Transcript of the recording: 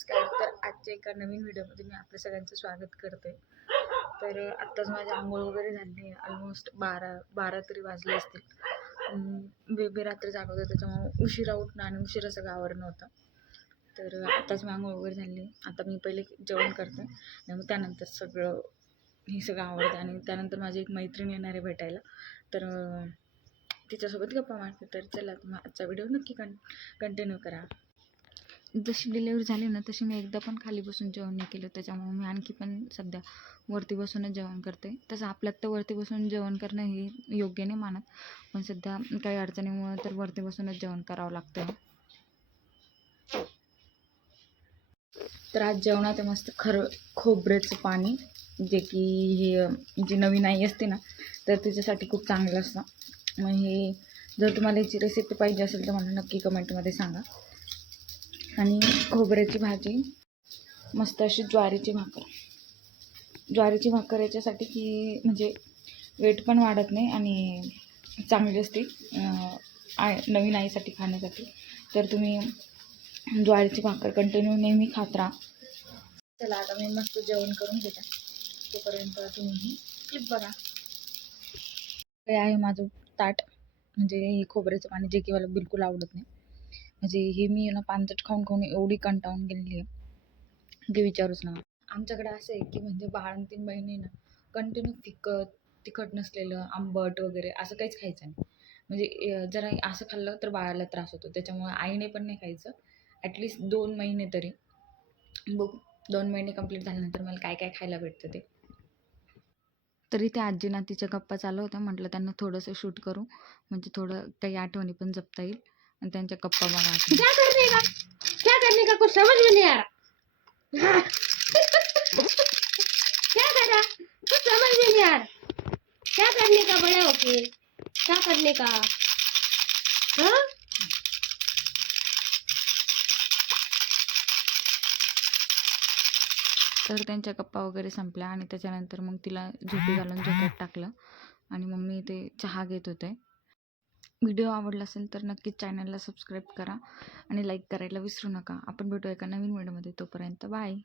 काय तर आजच्या एका नवीन व्हिडिओमध्ये मी आपल्या सगळ्यांचं स्वागत करते. तर आत्ताच माझी आंघोळ वगैरे झाली. आहे ऑलमोस्ट बारा बारा तरी वाजले असतील. बेबी रात्री जागवत होतं त्याच्यामुळे उशिरा उठणं आणि उशिरा सगळं आवरणं होतं. तर आत्ताच मी आंघोळ वगैरे झाली. आता मी पहिले जेवण करते. आणि मग त्यानंतर सगळं हे सगळं आवडतं आणि त्यानंतर माझी एक मैत्रीण येणार आहे भेटायला. तर तिच्यासोबत गप्पा मारते. तर चला तुम्ही आजचा व्हिडिओ नक्की कं कंटिन्यू करा. जशी डिलेवरी झाली ना तशी मी एकदा पण खाली बसून जेवण नाही केलं. त्याच्यामुळे मी आणखी पण सध्या वरती बसूनच जेवण करते. तसं आपल्यात तर वरती बसून जेवण करणं हे योग्य नाही मानत. पण सध्या काही अडचणीमुळं तर वरती बसूनच जेवण करावं लागतं तर आज जेवणात मस्त खर खोबऱ्याचं पाणी जे की हे जी नवीन आई असते ना तर तिच्यासाठी खूप चांगलं असतं. मग हे जर तुम्हाला याची रेसिपी पाहिजे असेल तर मला नक्की कमेंटमध्ये सांगा. आणि खोबऱ्याची भाजी मस्त अशी ज्वारीची भाकर. ज्वारीची भाकर याच्यासाठी की म्हणजे वेट पण वाढत नाही आणि चांगली असते आय नवीन आईसाठी खाण्यासाठी. तर तुम्ही ज्वारीची भाकर कंटिन्यू नेहमी खात राहा. चला आता मी मस्त जेवण करून घेते. तोपर्यंत तुम्ही क्लिप बघा. हे आहे माझं ताट. म्हणजे हे खोबऱ्याचं पाणी जे की मला बिलकुल आवडत नाही. म्हणजे हे मी ना पानचट खाऊन खाऊन एवढी कंटाळून गेलेली आहे. की विचारूच ना आमच्याकडे असं आहे की म्हणजे बाळण तीन महिने ना कंटिन्यू तिखट तिखट नसलेलं आंबट वगैरे असं काहीच खायचं नाही. म्हणजे जरा असं खाल्लं तर बाळाला त्रास होतो. त्याच्यामुळे आईने पण नाही खायचं. ॲटलिस्ट दोन महिने तरी. बघ. दोन महिने कंप्लीट झाल्यानंतर मला काय काय खायला भेटतं ते. तरी त्या आजी नातीच्या गप्पा चालू होत्या. म्हटलं त्यांना थोडंसं शूट करू. म्हणजे थोडं काही आठवणी पण जपता येईल. आणि त्यांच्या गप्पा बघा. क्या करने का? क्या करने का? कुछ समझ में नहीं आ रहा। क्या कर कुछ समझ में नहीं आ रहा। क्या करने का बड़े होके क्या करने का? हाँ? तर त्यांच्या गप्पा वगैरे संपल्या आणि त्याच्यानंतर मग तिला झोपी घालून झोक्यात टाकलं. आणि मग मी ते चहा घेत होते. व्हिडिओ आवडला असेल तर नक्कीच चॅनलला सबस्क्राईब करा आणि लाईक करायला विसरू नका. आपण भेटू एका नवीन व्हिडिओमध्ये. तोपर्यंत बाय.